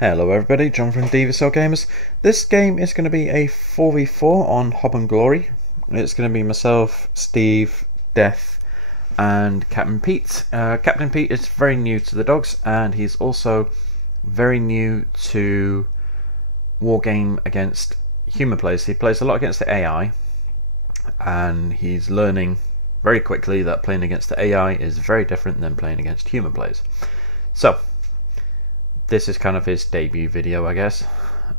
Hello everybody, John from Wargamers. This game is going to be a 4v4 on Hob and Glory. It's going to be myself, Steve, Death and Captain Pete. Captain Pete is very new to the dogs and he's also very new to Wargame against human players. He plays a lot against the AI and he's learning very quickly that playing against the AI is very different than playing against human players. So this is kind of his debut video, I guess.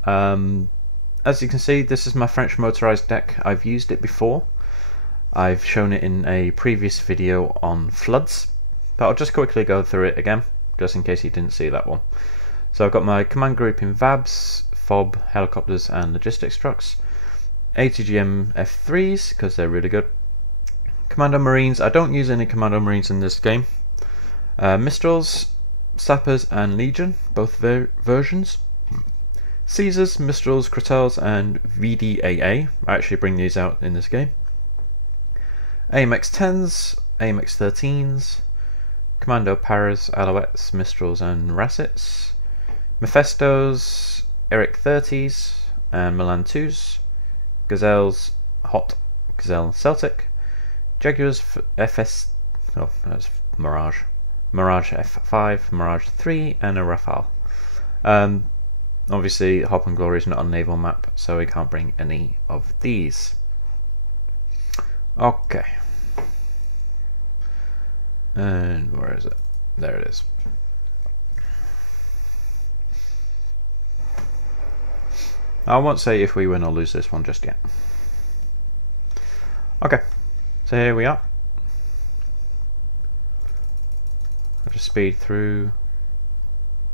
As you can see, this is my French motorized deck. I've used it before. I've shown it in a previous video on floods, but I'll just quickly go through it again, just in case you didn't see that one. So I've got my command group in VABs, FOB, helicopters and logistics trucks. ATGM F3s, because they're really good. Commando Marines, I don't use any Commando Marines in this game. Mistrals, Sappers and Legion, both versions. Caesars, Mistrals, Crotels and VDAA. I actually bring these out in this game. AMX 10s, AMX 13s, Commando Paras, Alouettes, Mistrals and Rassets. Mephistos, Eric 30s and Milan 2s. Gazelles, Hot, Gazelle Celtic. Jaguars FS, oh that's Mirage. Mirage F5, Mirage 3 and a Rafale. Obviously Hob and Glory is not on a naval map, so we can't bring any of these. Okay. And where is it? There it is. I won't say if we win or lose this one just yet. Okay, so here we are. I'll just speed through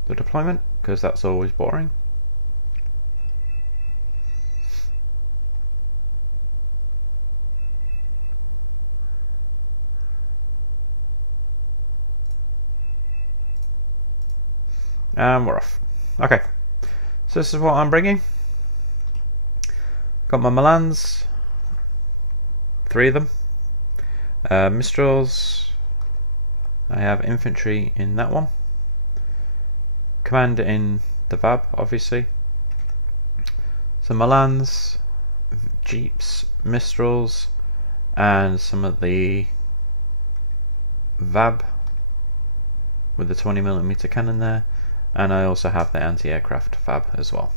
the deployment because that's always boring. And we're off. Okay, so this is what I'm bringing. Got my Milans, 3 of them. Mistrals. I have infantry in that one. Commander in the VAB, obviously. Some Milans, Jeeps, Mistrals, and some of the VAB with the 20mm cannon there. And I also have the anti-aircraft VAB as well.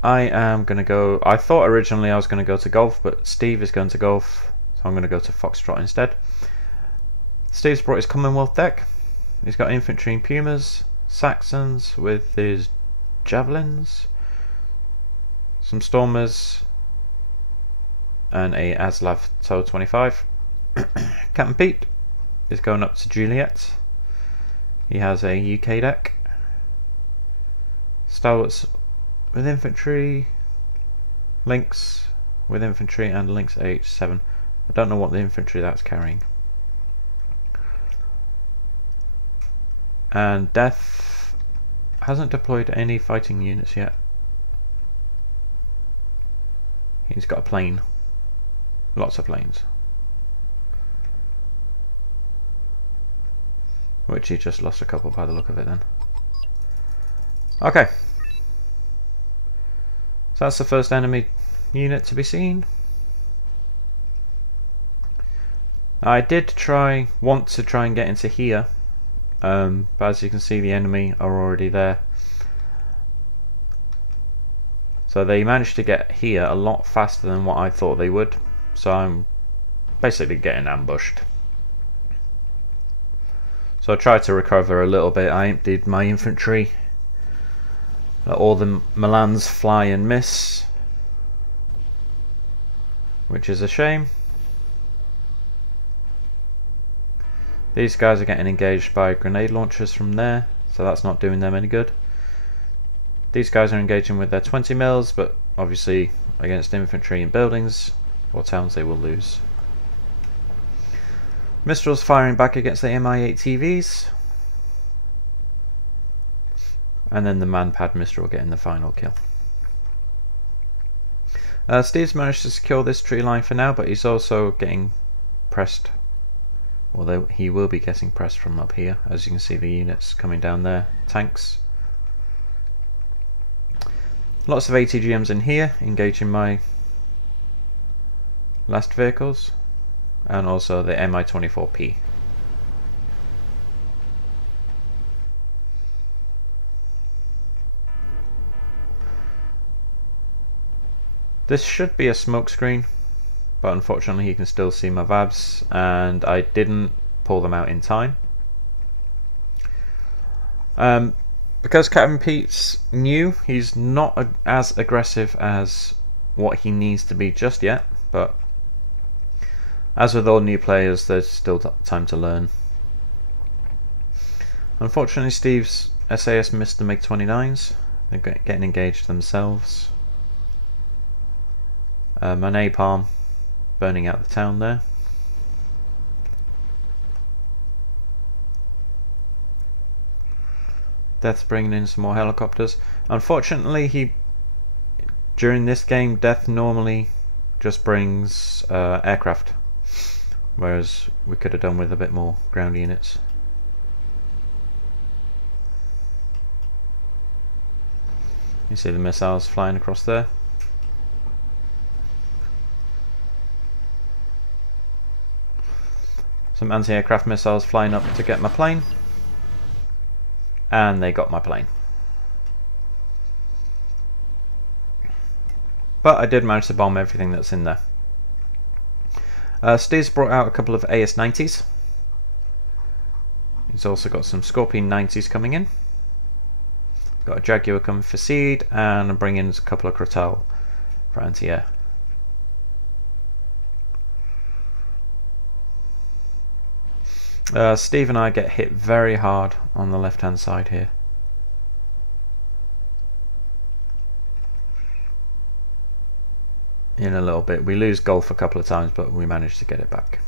I am going to go, I thought originally I was going to go to Golf, but Steve is going to Golf, so I'm going to go to Foxtrot instead. Steve's brought his Commonwealth deck. He's got infantry in Pumas, Saxons with his javelins, some Stormers, and a Aslav TOW 25. Captain Pete is going up to Juliet. He has a UK deck. Stalwarts with infantry, Lynx with infantry, and Lynx AH7. I don't know what the infantry that's carrying. And Death hasn't deployed any fighting units yet. He's got a plane. Lots of planes. Which he just lost a couple by the look of it then. Okay. So that's the first enemy unit to be seen. I did want to try and get into here. But as you can see, the enemy are already there. So they managed to get here a lot faster than what I thought they would. So I'm basically getting ambushed. So I tried to recover a little bit. I emptied my infantry. All the Milans fly and miss, which is a shame. These guys are getting engaged by grenade launchers from there, so that's not doing them any good. These guys are engaging with their 20 mils, but obviously against infantry in buildings or towns they will lose. Mistral's firing back against the Mi-8 TVs. And then the Manpad Mistral getting the final kill. Steve's managed to secure this tree line for now, but he's also getting pressed although he will be getting pressed from up here. As you can see, the units coming down there, tanks. Lots of ATGMs in here, engaging my last vehicles, and also the Mi-24P. This should be a smoke screen, but unfortunately you can still see my VABs, and I didn't pull them out in time. Because Captain Pete's new, he's not as aggressive as what he needs to be just yet, but as with all new players, there's still time to learn. Unfortunately, Steve's SAS missed the MiG-29s. They're getting engaged themselves. My napalm burning out the town there. Death's bringing in some more helicopters. Unfortunately, during this game, Death normally just brings aircraft, whereas we could have done with a bit more ground units. You see the missiles flying across there. Some anti-aircraft missiles flying up to get my plane, and they got my plane. But I did manage to bomb everything that's in there. Steve's brought out a couple of AS-90s. He's also got some Scorpion 90s coming in. Got a Jaguar coming for seed, and I'm bringing in a couple of Crotal for anti-air. Steve and I get hit very hard on the left hand side here. In a little bit. We lose Golf a couple of times, but we manage to get it back.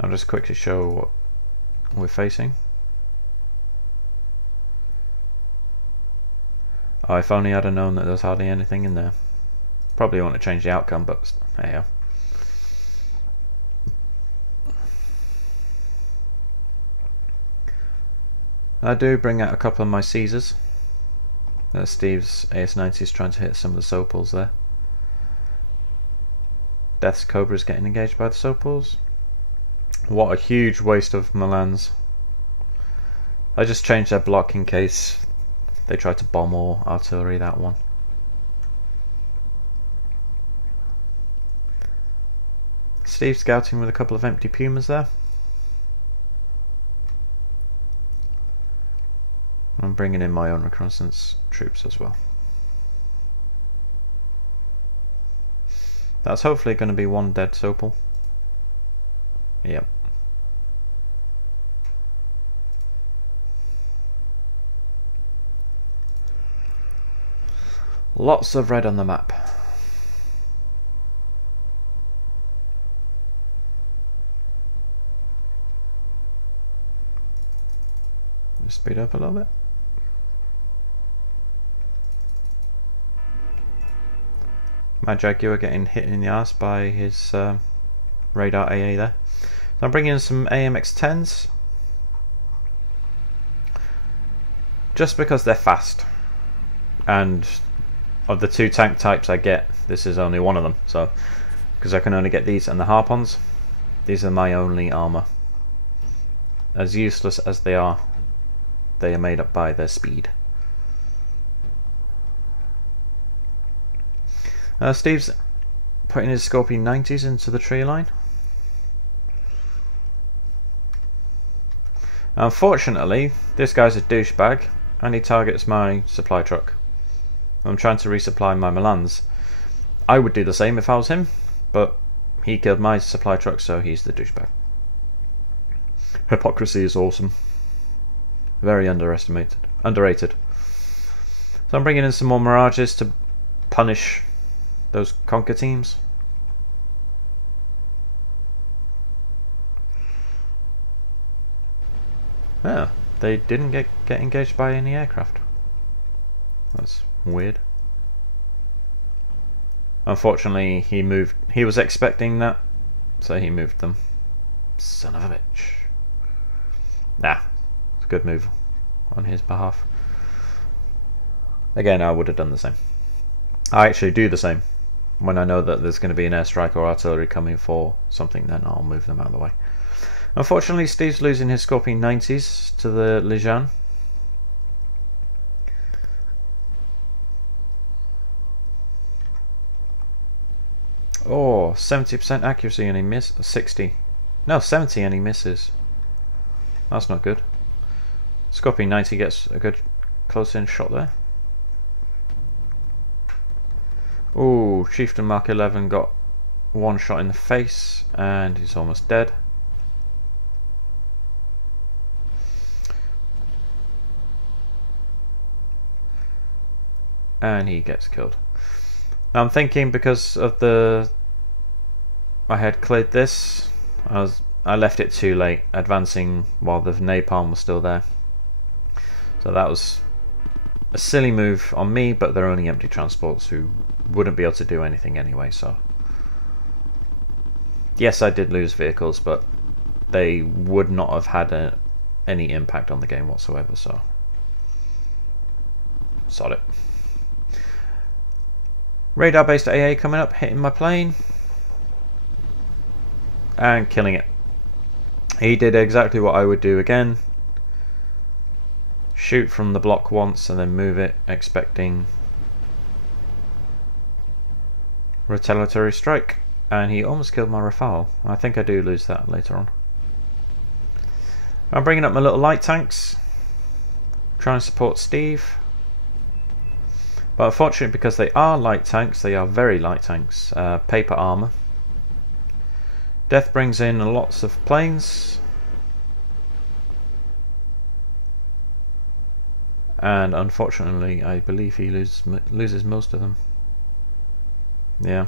I'll just quickly show what we're facing. Oh, if only I'd have known that there's hardly anything in there. Probably want to change the outcome, but hey. I do bring out a couple of my Caesars. Steve's AS-90 is trying to hit some of the Sopals there. Death's Cobra is getting engaged by the Sopals. What a huge waste of Milans. I just changed their block in case they try to bomb or artillery that one. Steve scouting with a couple of empty Pumas there. I'm bringing in my own reconnaissance troops as well. That's hopefully going to be one dead Sopal. Yep. Lots of red on the map. Just speed up a little bit. My Jaguar getting hit in the arse by his radar AA there. So I'm bringing in some AMX-10s. Just because they're fast. And of the two tank types I get, this is only one of them. So, because I can only get these and the Harpons, these are my only armour. As useless as they are made up by their speed. Steve's putting his Scorpion 90s into the tree line. Unfortunately, this guy's a douchebag and he targets my supply truck. I'm trying to resupply my Milans. I would do the same if I was him, but he killed my supply truck, so he's the douchebag. Hypocrisy is awesome. Very underrated. So I'm bringing in some more Mirages to punish those Conquer teams. Yeah, they didn't get engaged by any aircraft. That's weird. Unfortunately, he was expecting that, so he moved them. Son of a bitch. Nah, it's a good move on his behalf. Again, I would have done the same. I actually do the same. When I know that there's going to be an airstrike or artillery coming for something, then I'll move them out of the way. Unfortunately, Steve's losing his Scorpion 90s to the Legion. Oh, 70% accuracy and he missed. 60. No, 70 and he misses. That's not good. Scorpion 90 gets a good close-in shot there. Oh, Chieftain Mark 11 got one shot in the face and he's almost dead. And he gets killed. Now I'm thinking, because of I had cleared this, I left it too late, advancing while the napalm was still there. So that was a silly move on me, but they're only empty transports who wouldn't be able to do anything anyway, so yes, I did lose vehicles, but they would not have had any impact on the game whatsoever, so sod it. Radar based AA coming up, hitting my plane and killing it. He did exactly what I would do again. Shoot from the block once and then move it, expecting retaliatory strike, and he almost killed my Rafale. I think I do lose that later on. I'm bringing up my little light tanks, trying to support Steve, but unfortunately, because they are light tanks, they are very light tanks. Paper armor. Death brings in lots of planes, and unfortunately I believe he loses most of them. Yeah.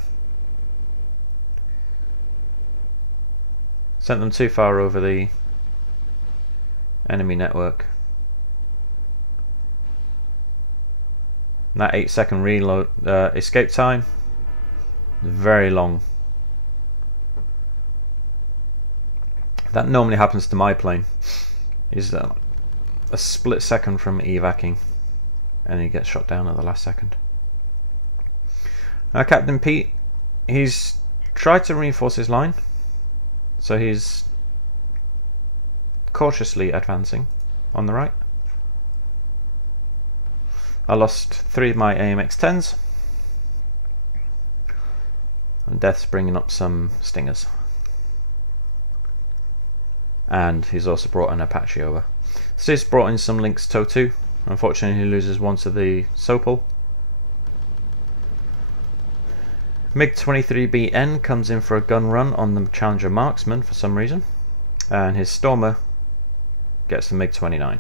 Sent them too far over the enemy network. And that 8-second reload escape time, very long. That normally happens to my plane. Is a split second from evacing, and he gets shot down at the last second. Captain Pete, he's tried to reinforce his line, so he's cautiously advancing on the right. I lost 3 of my AMX-10s, and Death's bringing up some Stingers. And he's also brought an Apache over. Steve's brought in some Lynx TOW 2. Unfortunately, he loses one to the Sopel. MiG-23BN comes in for a gun run on the Challenger Marksman for some reason, and his Stormer gets the MiG-29.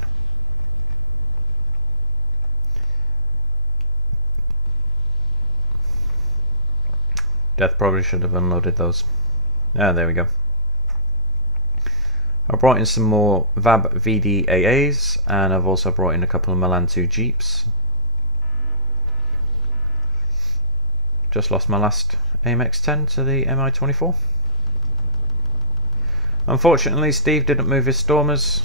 Death probably should have unloaded those. Ah, there we go. I brought in some more VAB VDAAs, and I've also brought in a couple of Milan 2 Jeeps. Just lost my last AMX-10 to the Mi-24. Unfortunately, Steve didn't move his Stormers.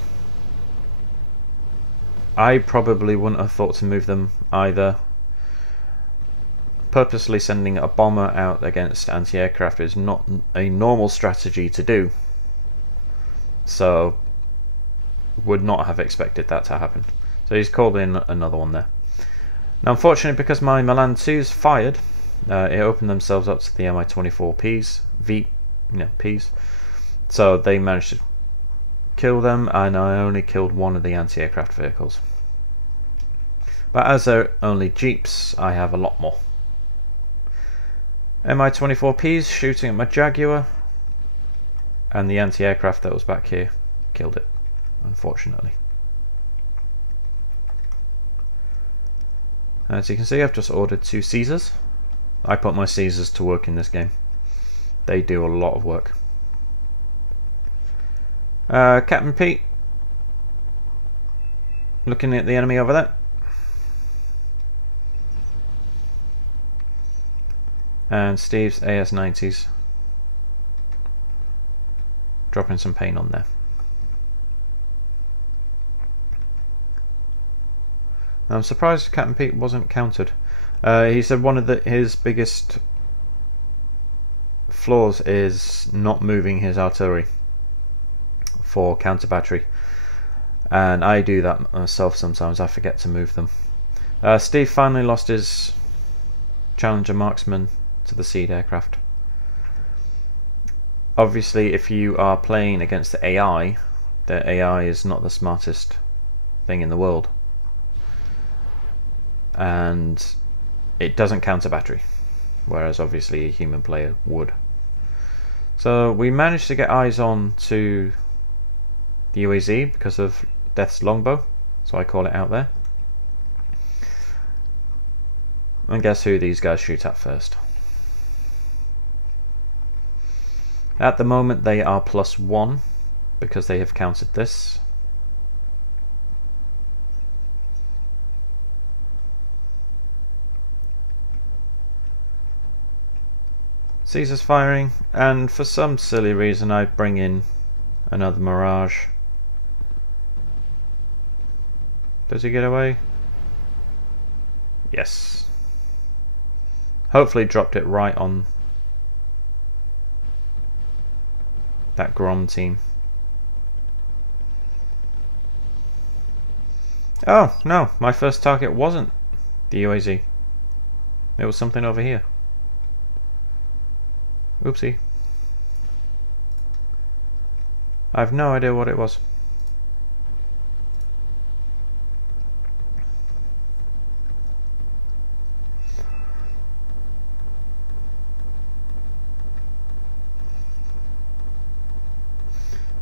I probably wouldn't have thought to move them either. Purposely sending a bomber out against anti-aircraft is not a normal strategy to do. So, would not have expected that to happen. So he's called in another one there. Now, unfortunately, because my Milan 2s fired, it opened themselves up to the Mi-24 Ps. So they managed to kill them, and I only killed one of the anti-aircraft vehicles. But as they're only Jeeps, I have a lot more. Mi-24 Ps shooting at my Jaguar, and the anti-aircraft that was back here killed it, unfortunately. As you can see, I've just ordered 2 Caesars. I put my Caesars to work in this game. They do a lot of work. Captain Pete, looking at the enemy over there. And Steve's AS-90s. dropping some pain on there. I'm surprised Captain Pete wasn't countered. He said one of his biggest flaws is not moving his artillery for counter battery, and I do that myself sometimes. I forget to move them. Steve finally lost his Challenger marksman to the Seed aircraft. Obviously, if you are playing against the AI is not the smartest thing in the world, and it doesn't counter battery, whereas obviously a human player would. So we managed to get eyes on to the UAZ because of Death's longbow, so I call it out there. And guess who these guys shoot at first? At the moment they are +1 because they have countered this. Caesar's firing, and for some silly reason I bring in another Mirage. Does he get away? Yes. Hopefully dropped it right on that Grom team. Oh no, my first target wasn't the UAZ. It was something over here. Oopsie. I have no idea what it was.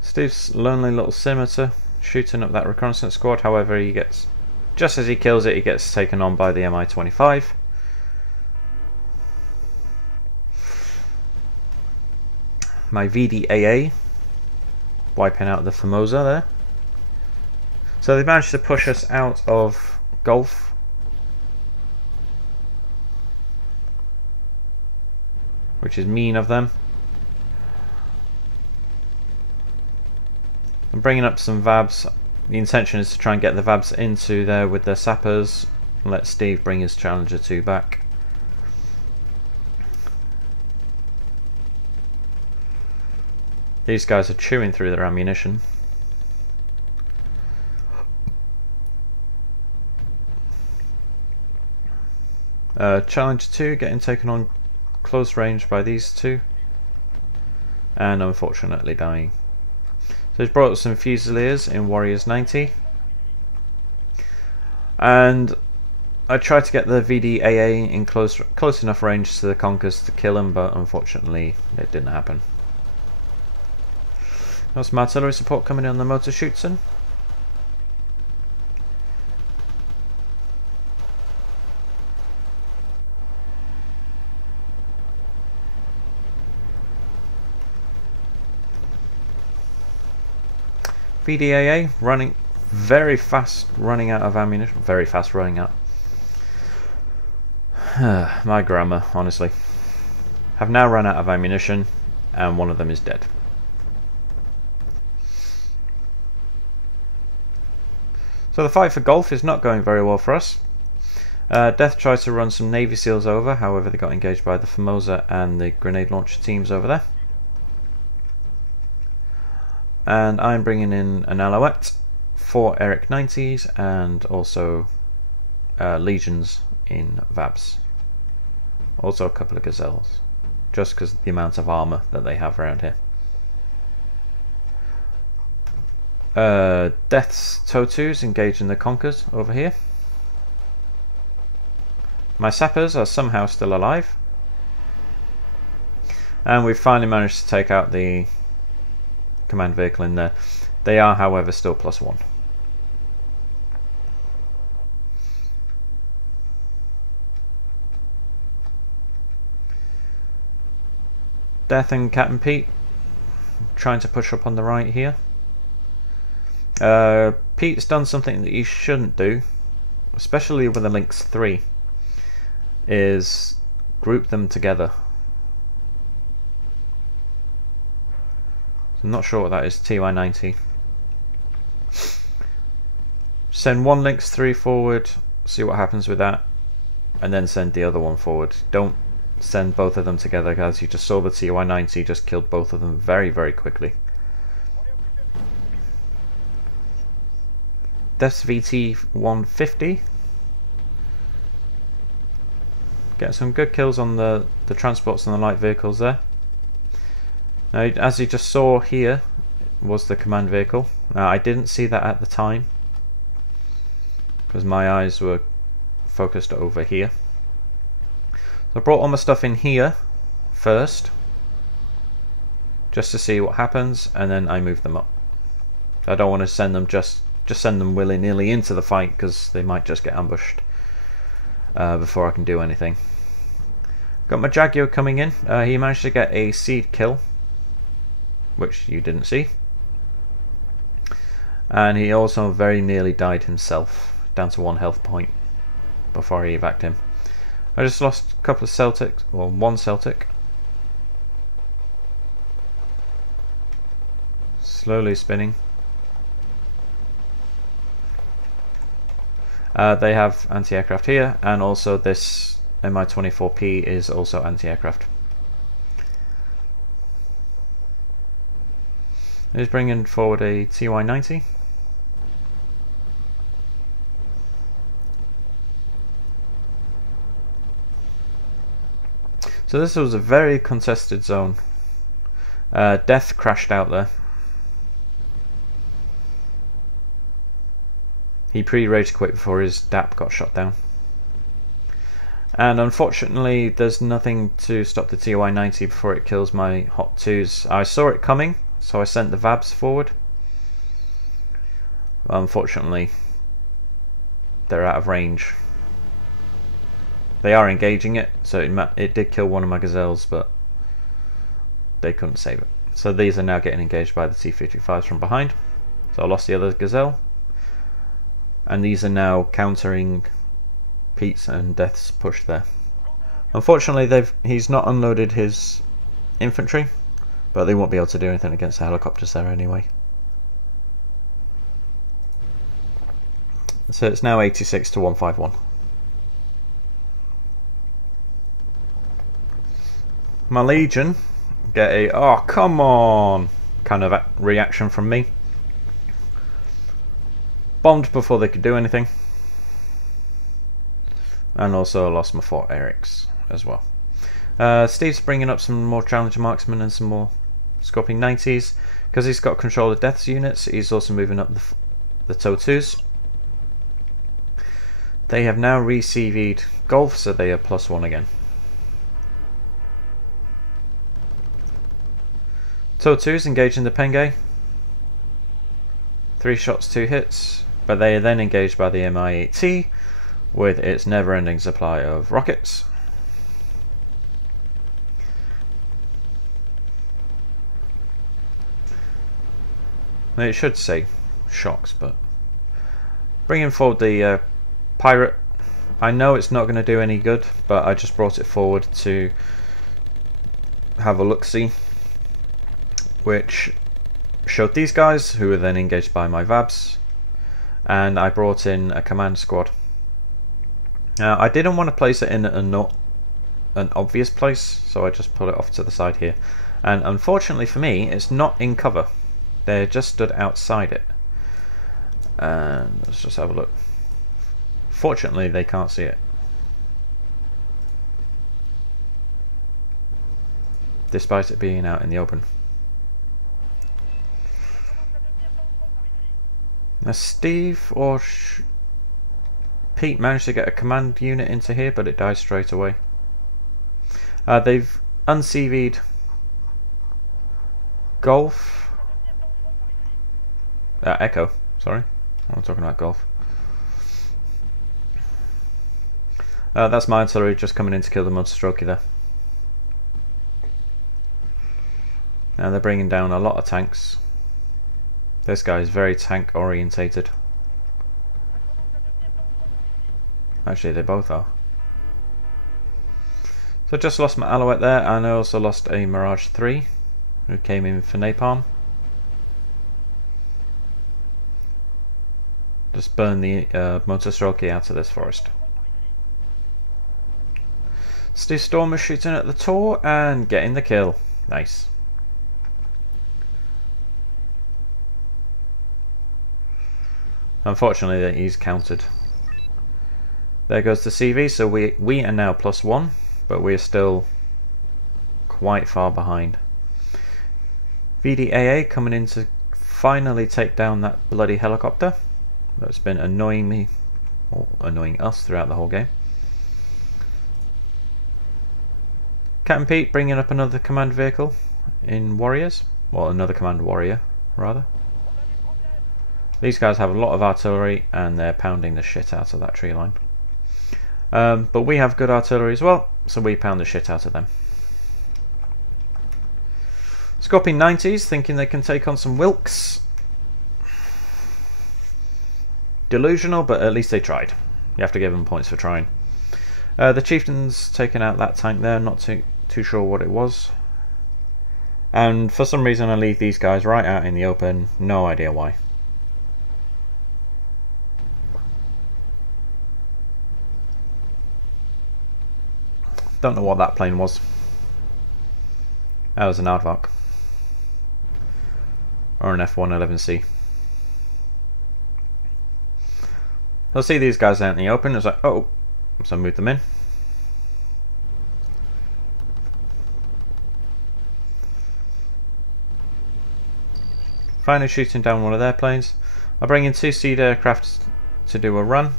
Steve's lonely little scimitar shooting up that reconnaissance squad. However, he gets, just as he kills it, he gets taken on by the Mi-25. My VDAA wiping out the Formosa there. So they managed to push us out of Gulf. Which is mean of them. I'm bringing up some VABs. The intention is to try and get the VABs into there with their sappers. Let Steve bring his Challenger 2 back. These guys are chewing through their ammunition. Challenger 2 getting taken on close range by these two, and unfortunately dying. So he's brought up some Fusiliers in Warriors 90, and I tried to get the VDAA in close enough range to the Conkers to kill him, but unfortunately it didn't happen. Got some artillery support coming in on the motor Schutzen. VDAA running very fast, running out of ammunition. Very fast running out. My grammar, honestly. Have now run out of ammunition, and one of them is dead. So the fight for Gulf is not going very well for us. Death tries to run some Navy SEALs over, however they got engaged by the Formosa and the grenade launcher teams over there. And I'm bringing in an Alouette, 4 Eric 90s, and also Legions in VABs. Also a couple of Gazelles, just because of the amount of armour that they have around here. Death's TOW2s engaging the Conkers over here. My sappers are somehow still alive. And we've finally managed to take out the command vehicle in there. They are, however, still +1. Death and Captain Pete trying to push up on the right here. Pete's done something that he shouldn't do, especially with the Lynx 3, is group them together. I'm not sure what that is. TY90. Send one Lynx 3 forward, see what happens with that, and then send the other one forward. Don't send both of them together, as you just saw the TY90 just killed both of them very, very quickly. Death's VT 150. Get some good kills on the transports and the light vehicles there. Now, as you just saw here was the command vehicle. Now, I didn't see that at the time because my eyes were focused over here. So I brought all my stuff in here first just to see what happens, and then I moved them up. I don't want to send them just send them willy-nilly into the fight because they might just get ambushed before I can do anything. Got my Jaguar coming in. He managed to get a seed kill, which you didn't see, and he also very nearly died himself, down to 1 health point before I evac'd him. I just lost a couple of Celtics, well, one Celtic. Slowly spinning. They have anti-aircraft here, and also this Mi-24P is also anti-aircraft. He's bringing forward a TY90. So this was a very contested zone. Death crashed out there. He pre-rage quit before his DAP got shot down. And unfortunately there's nothing to stop the TY90 before it kills my Hot 2s. I saw it coming, so I sent the VABs forward. Unfortunately, they're out of range. They are engaging it, so it did kill one of my Gazelles, but they couldn't save it. So these are now getting engaged by the T-55s from behind. So I lost the other Gazelle. And these are now countering Pete's and Death's push there. Unfortunately, he's not unloaded his infantry, but they won't be able to do anything against the helicopters there anyway. So it's now 86 to 151. My Legion get a "oh come on" kind of reaction from me. Bombed before they could do anything. And also lost my Fort Erics as well. Steve's bringing up some more Challenger Marksmen and some more Scorpion 90s. Because he's got control of Death's units, he's also moving up the TOW2s. They have now re-CV'd Golf, so they are +1 again. TOW2s engaging the Pengay. 3 shots, 2 hits. But they are then engaged by the Mi-8T with its never-ending supply of rockets. It should say shocks, but bringing forward the Pirate. I know it's not going to do any good, but I just brought it forward to have a look-see, which showed these guys, who were then engaged by my VABs, and I brought in a command squad. Now I didn't want to place it in an obvious place, so I just put it off to the side here, and unfortunately for me it's not in cover. They're just stood outside it, and let's just have a look. Fortunately they can't see it, despite it being out in the open. Now Steve or Pete managed to get a command unit into here, but it died straight away. They've uncV'd Golf. Echo, sorry. I'm talking about Golf. That's my artillery just coming in to kill the Monstrokey there. Now they're bringing down a lot of tanks. This guy is very tank orientated. Actually, they both are. So I just lost my Alouette there, and I also lost a Mirage 3 who came in for napalm. Just burn the Motostrelki out of this forest. Steve Stormer shooting at the Tor and getting the kill. Nice. Unfortunately, he's countered. There goes the CV, so we are now +1, but we are still quite far behind. VDAA coming in to finally take down that bloody helicopter that's been annoying me, or annoying us throughout the whole game. Captain Pete bringing up another command vehicle in Warriors, well, another command warrior rather. These guys have a lot of artillery and they're pounding the shit out of that tree line. But we have good artillery as well, so we pound the shit out of them. Scorpion 90s thinking they can take on some Wilks. Delusional, but at least they tried. You have to give them points for trying. The Chieftain's taken out that tank there, not too sure what it was. And for some reason I leave these guys right out in the open, no idea why. Don't know what that plane was. That was an Aardvark. Or an F-111C. I'll see these guys out in the open. It's like, oh, so I move them in. Finally shooting down one of their planes. I'll bring in 2 seed aircraft to do a run.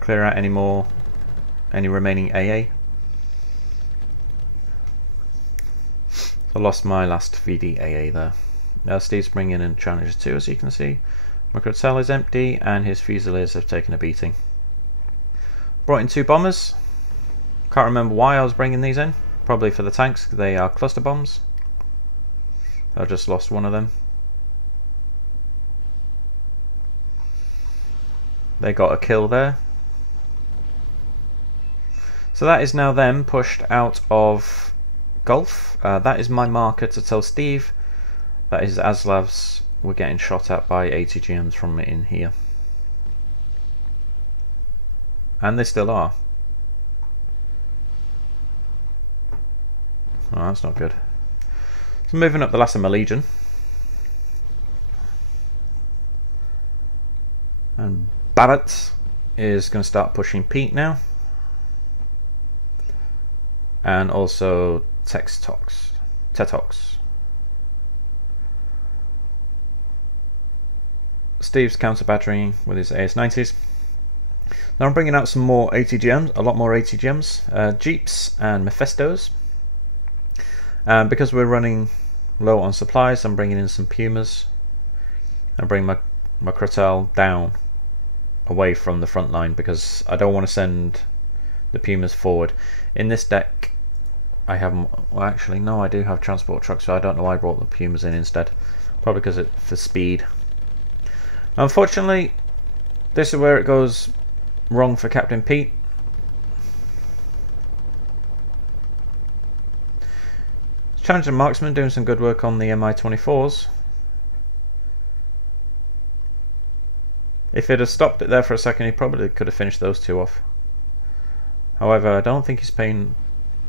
Clear out any remaining AA. I lost my last VDAA there. Steve's bringing in Challenger 2, as you can see. My Crottel is empty and his Fusiliers have taken a beating. Brought in 2 bombers. Can't remember why I was bringing these in. Probably for the tanks. They are cluster bombs. I just lost one of them. They got a kill there. So that is now them pushed out of Gulf. That is my marker to tell Steve that his Aslavs were getting shot at by ATGMs from in here. And they still are. Oh, that's not good. So moving up the Lassama Legion. And Babbitt is going to start pushing Pete now. And also Tetox. Steve's counter battering with his AS-90s. Now I'm bringing out some more ATGMs, a lot more ATGMs, Jeeps and Mephistos. Because we're running low on supplies, I'm bringing in some Pumas. I bring my Crottel down away from the front line because I don't want to send the Pumas forward. In this deck I haven't, well actually no, I do have transport trucks, so I don't know why I brought the Pumas in instead. Probably because it's for speed. Unfortunately, this is where it goes wrong for Captain Pete. Challenger Marksman doing some good work on the Mi-24s. If it had stopped it there for a second, he probably could have finished those 2 off. However, I don't think he's paying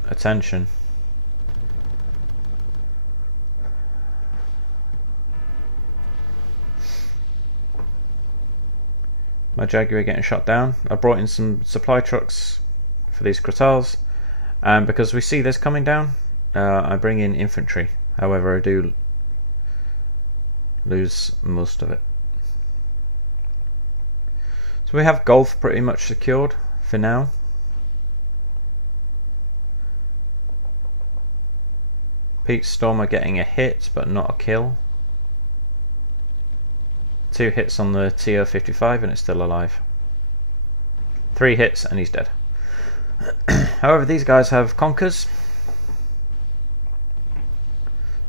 attention. My Jaguar getting shot down. I brought in some supply trucks for these Crotels, and because we see this coming down, I bring in infantry. However, I do lose most of it. So we have Gulf pretty much secured for now. Pete Stormer getting a hit but not a kill. 2 hits on the TO-55 and it's still alive. 3 hits and he's dead. However, these guys have Conkers,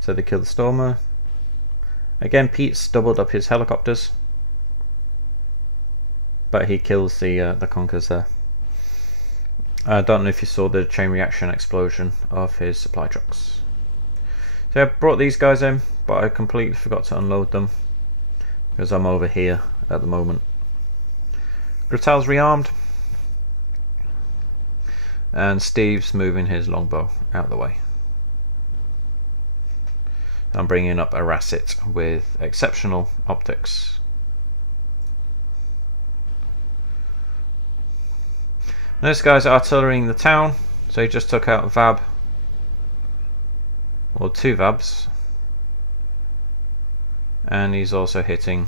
so they kill the Stormer. Again, Pete's doubled up his helicopters, but he kills the Conkers there. I don't know if you saw the chain reaction explosion of his supply trucks. So I brought these guys in, but I completely forgot to unload them because I'm over here at the moment. Gratel's rearmed. And Steve's moving his longbow out of the way. I'm bringing up a Rassit with exceptional optics. And this guy's artillerying the town, so he just took out a Vab, or 2 Vabs, and he's also hitting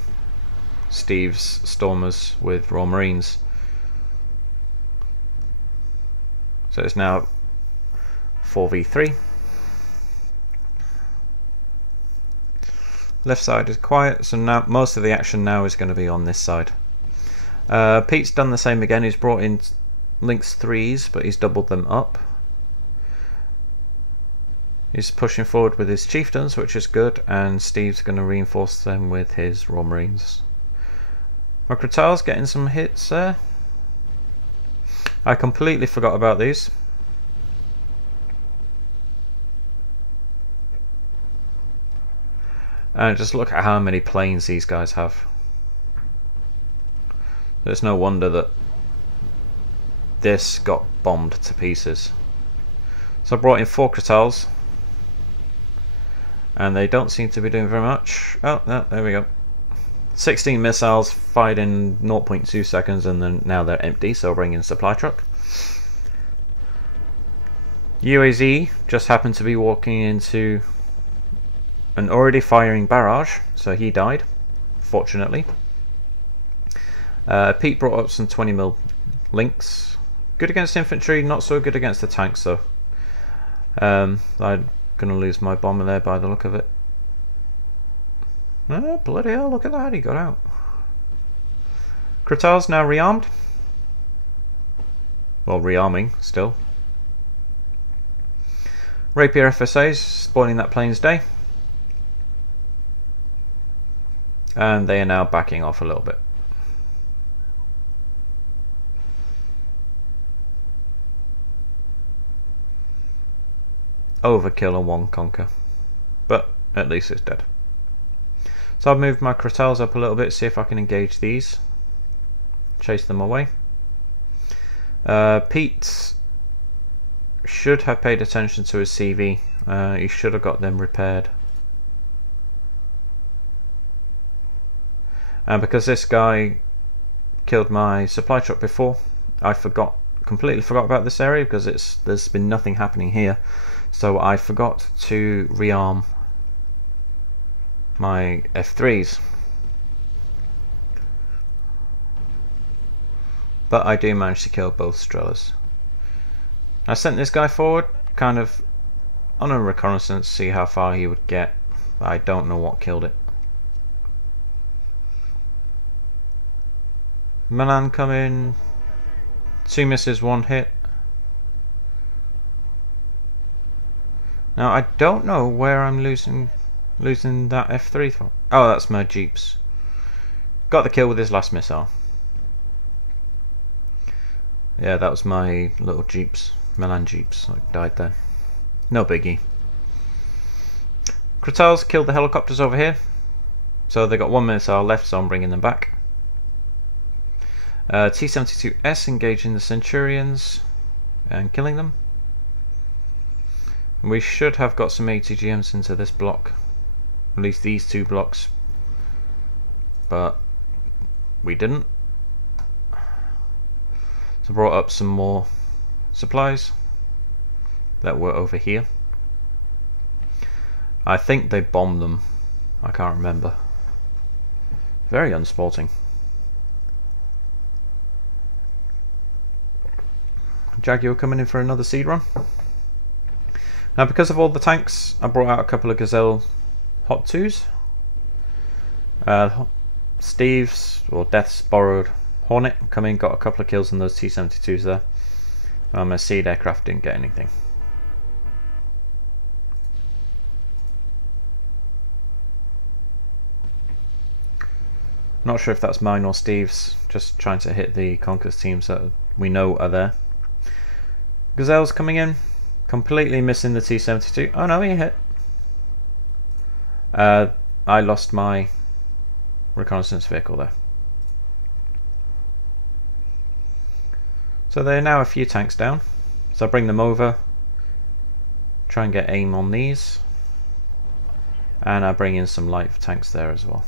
Steve's Stormers with Royal Marines. So it's now 4v3. Left side is quiet, so now most of the action now is going to be on this side. Pete's done the same again. He's brought in Lynx 3s, but he's doubled them up. He's pushing forward with his chieftains, which is good, and Steve's going to reinforce them with his Royal Marines. Gratel's getting some hits there. I completely forgot about these. And just look at how many planes these guys have. There's no wonder that this got bombed to pieces. So I brought in 4 Gratel's, and they don't seem to be doing very much. Oh, no, there we go. 16 missiles fired in 0.2 seconds, and then now they're empty, so I'll bring in supply truck. UAZ just happened to be walking into an already firing barrage, so he died, fortunately. Pete brought up some 20mm Lynx. Good against infantry, not so good against the tanks though. I'm going to lose my bomber there by the look of it. Oh, bloody hell, look at that, he got out. Gratel's now rearmed. Well, rearming still. Rapier FSAs spoiling that plane's day. And they are now backing off a little bit. Overkill on 1 conquer, but at least it's dead. So I've moved my Gratel's up a little bit, see if I can engage these, chase them away. Pete should have paid attention to his CV. He should have got them repaired. And because this guy killed my supply truck before, I completely forgot about this area because there's been nothing happening here. So I forgot to rearm my F3s. But I do manage to kill both Strellas. I sent this guy forward, kind of on a reconnaissance, see how far he would get. I don't know what killed it. Milan come in, 2 misses, 1 hit. Now I don't know where I'm losing that F3 from. Oh, that's my jeeps. Got the kill with his last missile. Yeah, that was my little jeeps, Milan jeeps. I died there. No biggie. Gratel's killed the helicopters over here, so they got 1 missile left, so I'm bringing them back. T-72S engaging the Centurions and killing them. We should have got some ATGMs into this block, at least these 2 blocks, but we didn't. So brought up some more supplies that were over here. I think they bombed them, I can't remember. Very unsporting. Jaguar coming in for another seed run. Now because of all the tanks, I brought out a couple of Gazelle Hot 2s. Steve's, or Death's borrowed Hornet, come in, got a couple of kills on those T-72s there. My seed aircraft didn't get anything. Not sure if that's mine or Steve's, just trying to hit the Conquest teams that we know are there. Gazelle's coming in, completely missing the T-72. Oh no, he hit. I lost my reconnaissance vehicle there. So there are now a few tanks down. So I bring them over, try and get aim on these, and I bring in some light tanks there as well.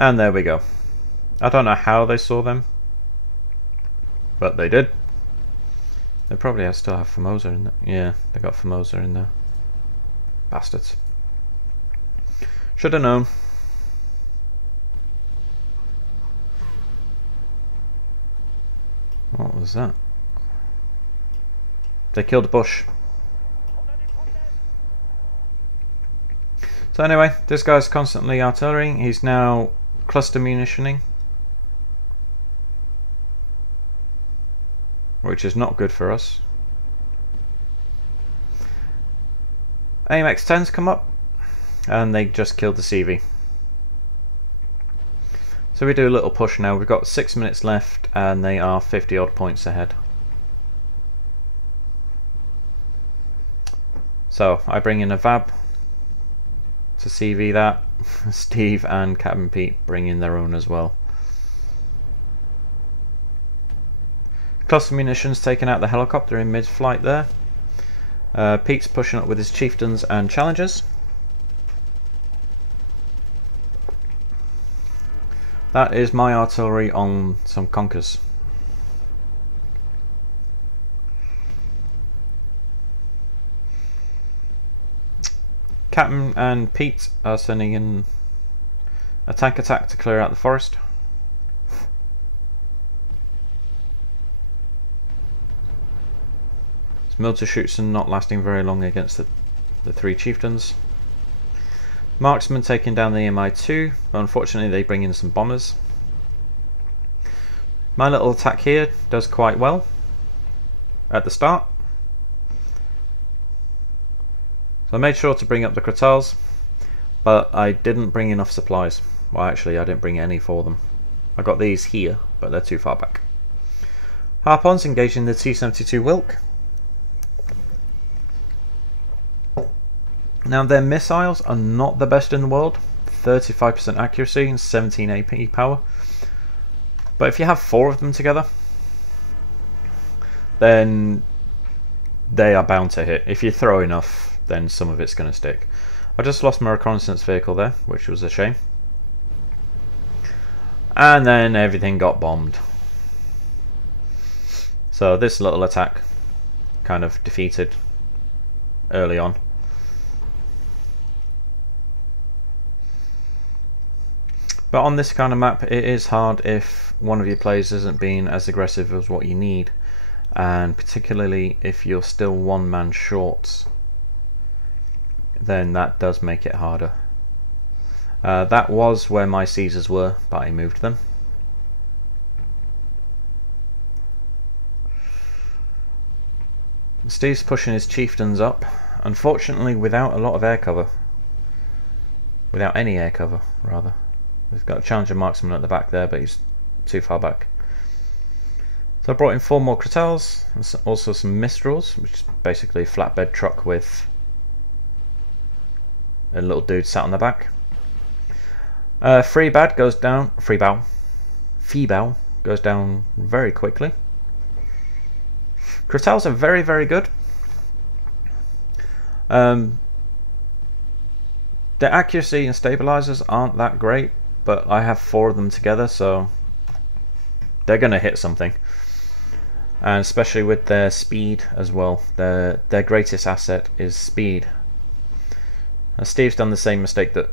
And there we go. I don't know how they saw them, but they did. They probably still have Formosa in there. Yeah, they got Formosa in there. Bastards. Should have known. What was that? They killed a bush. So anyway, this guy's constantly artillerying. He's now cluster munitioning, which is not good for us. AIM X10's come up, and they just killed the CV. So we do a little push now. We've got 6 minutes left, and they are 50 odd points ahead. So I bring in a VAB to CV that. Steve and Captain Pete bring in their own as well. Cluster munitions taking out the helicopter in mid-flight there. Pete's pushing up with his chieftains and challengers. That is my artillery on some conkers. Captain and Pete are sending in a tank attack to clear out the forest. Milterschutzen not lasting very long against the three chieftains. Marksman taking down the MI2, but unfortunately they bring in some bombers. My little attack here does quite well at the start. So I made sure to bring up the Crotals, but I didn't bring enough supplies. Well, actually I didn't bring any for them. I got these here, but they're too far back. Harpons engaging the T-72 Wilk. Now their missiles are not the best in the world, 35% accuracy and 17 AP power. But if you have 4 of them together, then they are bound to hit. If you throw enough, then some of it's going to stick. I just lost my reconnaissance vehicle there, which was a shame. And then everything got bombed. So this little attack kind of defeated early on. But on this kind of map, it is hard if one of your players isn't being as aggressive as what you need, and particularly if you're still one man short, then that does make it harder. That was where my Caesars were, but I moved them. Steve's pushing his chieftains up, unfortunately without a lot of air cover. Without any air cover, rather. We've got a Challenger marksman at the back there, but he's too far back. So I brought in 4 more Crotals, and also some Mistrals, which is basically a flatbed truck with a little dude sat on the back. Freebow goes down. Feebow goes down very quickly. Crotals are very, very good. The accuracy and stabilizers aren't that great, but I have 4 of them together, so they're going to hit something. And especially with their speed as well. Their greatest asset is speed. Steve's done the same mistake that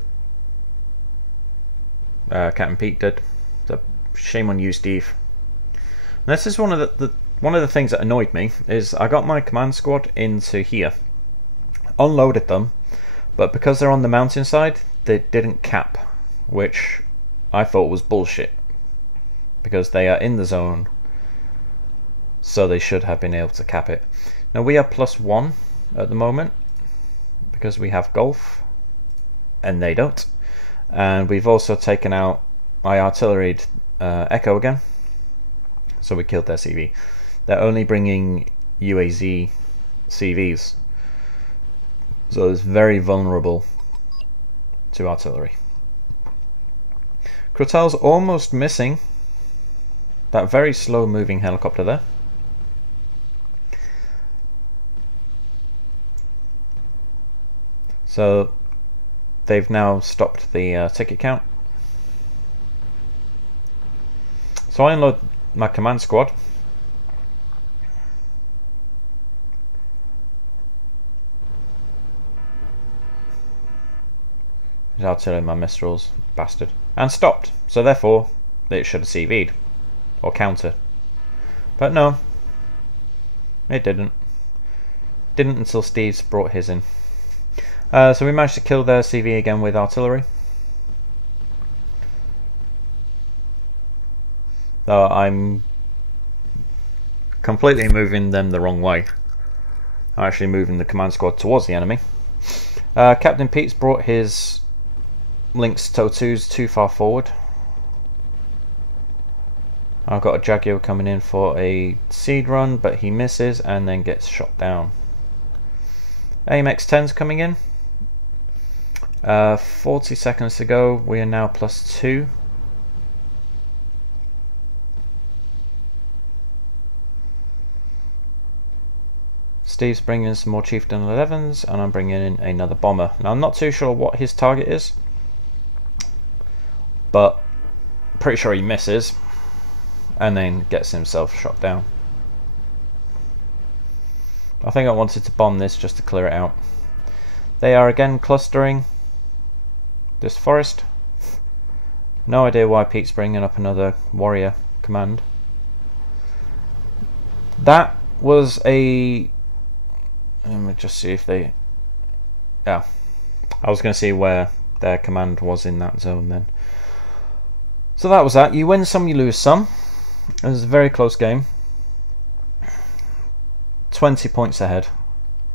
Captain Pete did. So shame on you, Steve. And this is one of the things that annoyed me, is I got my command squad into here, unloaded them, but because they're on the mountainside, they didn't cap, which I thought was bullshit, because they are in the zone, so they should have been able to cap it. Now we are +1 at the moment because we have Golf and they don't, and we've also taken out, I artilleried Echo again, so we killed their CV. They're only bringing UAZ CVs, so it's very vulnerable to artillery. Crotals almost missing. that very slow moving helicopter there. So they've now stopped the ticket count. So I unload my command squad. He's artillery my Mistrals, bastard. And stopped. So therefore, it should have CV'd. Or countered. But no. It didn't. Didn't until Steve's brought his in. So we managed to kill their CV again with artillery. So I'm completely moving them the wrong way. I'm actually moving the command squad towards the enemy. Captain Pete's brought his Lynx TOW2s too far forward. I've got a Jaguar coming in for a seed run, but he misses and then gets shot down. AMX-10's coming in. 40 seconds to go. We are now +2. Steve's bringing in some more Chieftain 11s, and I'm bringing in another bomber. Now I'm not too sure what his target is, but pretty sure he misses and then gets himself shot down. I think I wanted to bomb this just to clear it out. They are again clustering this forest. No idea why Pete's bringing up another warrior command. That was a... let me just see if they... yeah, I was going to see where their command was in that zone then. So that was that. You win some, you lose some. It was a very close game. 20 points ahead.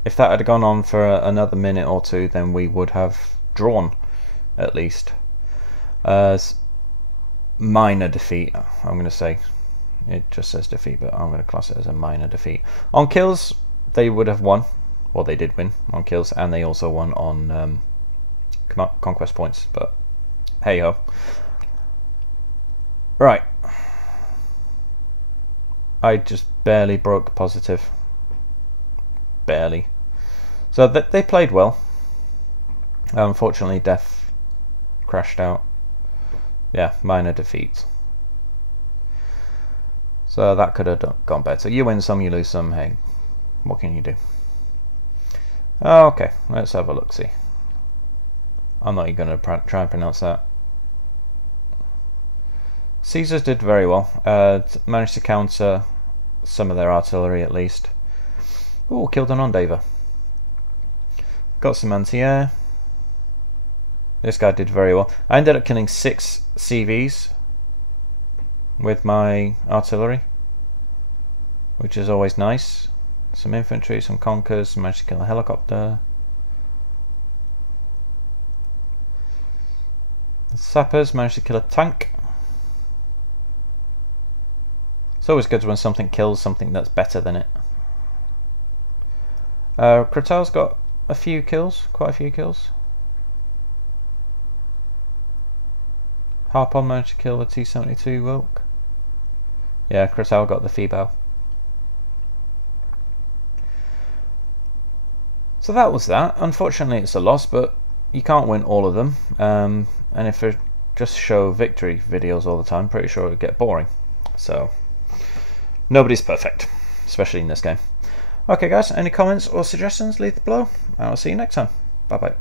If that had gone on for another minute or two, then we would have drawn, at least. Minor defeat, I'm going to say. It just says defeat, but I'm going to class it as a minor defeat. On kills, they would have won. Well, they did win on kills, and they also won on conquest points, but hey-ho. Right. I just barely broke positive. Barely. So they played well. Unfortunately, Death crashed out. Yeah, minor defeat. So that could have gone better. You win some, you lose some. Hey, what can you do? Okay, let's have a look-see. I'm not even going to try and pronounce that. Caesars did very well. Managed to counter some of their artillery at least. Oh, killed an Ondaver. Got some anti-air. This guy did very well. I ended up killing 6 CVs with my artillery, which is always nice. Some infantry, some conkers, managed to kill a helicopter. The sappers managed to kill a tank. It's always good when something kills something that's better than it. Cratel's got a few kills, quite a few kills. Harpon managed to kill the T-72 Wilk. Yeah, Cretel got the Feebow. So that was that. Unfortunately it's a loss, but you can't win all of them. And if they just show victory videos all the time, pretty sure it would get boring. So nobody's perfect, especially in this game. Okay guys, any comments or suggestions, leave them below, and I'll see you next time. Bye bye.